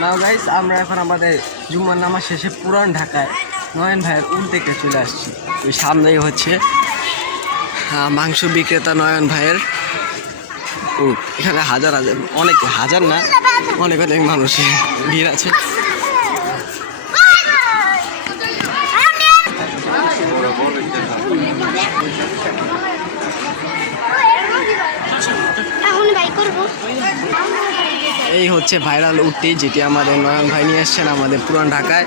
নাও guys, আমরা এখন আমাদের জুম্মার নামাজ শেষে পুরান ঢাকায় নয়ন ভাইয়ের উট দেখে চলে আসছি। ওই সামনেই হচ্ছে মাংস বিক্রেতা নয়ন ভাইয়ের উট। এখানে হাজার হাজার, অনেক হাজার না, অনেক অনেক মানুষের ভিড় আছে। এই হচ্ছে ভাইরাল উটটি, যেটি আমাদের নয়ন ভাই নিয়ে এসছেন আমাদের পুরান ঢাকায়।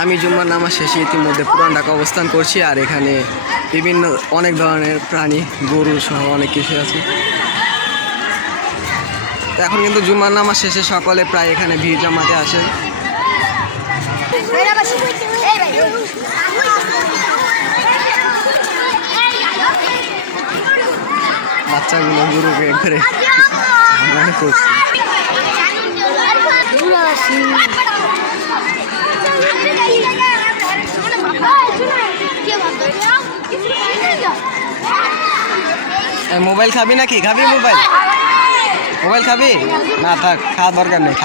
আমি জুম্মার নামাজ শেষে ইতিমধ্যে পুরান ঢাকা অবস্থান করছি, আর এখানে বিভিন্ন অনেক ধরনের প্রাণী, গরু সহ অনেক কিছু আছে। তো এখন কিন্তু জুম্মার নামাজ শেষে সকলে প্রায় এখানে ভিড় জমাতে আসেন। বাচ্চাগুলো গরুকে একবারে মনে করছে। মোবাইল খাবি নাকি? খাবি মোবাইল? মোবাইল খাবি না? থাক, খাওয়া দরকার নেই।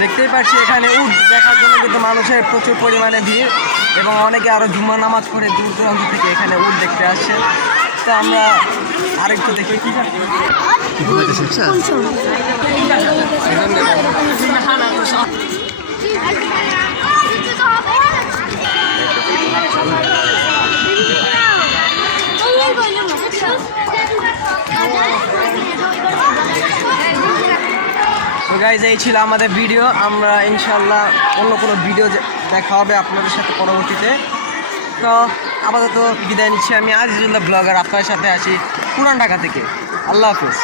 দেখতেই পাচ্ছি এখানে উট দেখার জন্য কিন্তু মানুষের প্রচুর পরিমাণে ভিড়, এবং অনেকে আরো জুম্মার নামাজ পড়ে দূর দূরান্ত থেকে এখানে উট দেখতে আসছে। তো আমরা আরেকটু দেখি কি তো গাইজ, এই ছিল আমাদের ভিডিও। আমরা ইনশাল্লাহ অন্য কোনো ভিডিও দেখা হবে আপনাদের সাথে পরবর্তীতে। তো আপাতত বিদায় নিচ্ছি। আমি আজিজুল্লাহ ব্লগার, আপনাদের সাথে আছি পুরান ঢাকা থেকে। আল্লাহ হাফেজ।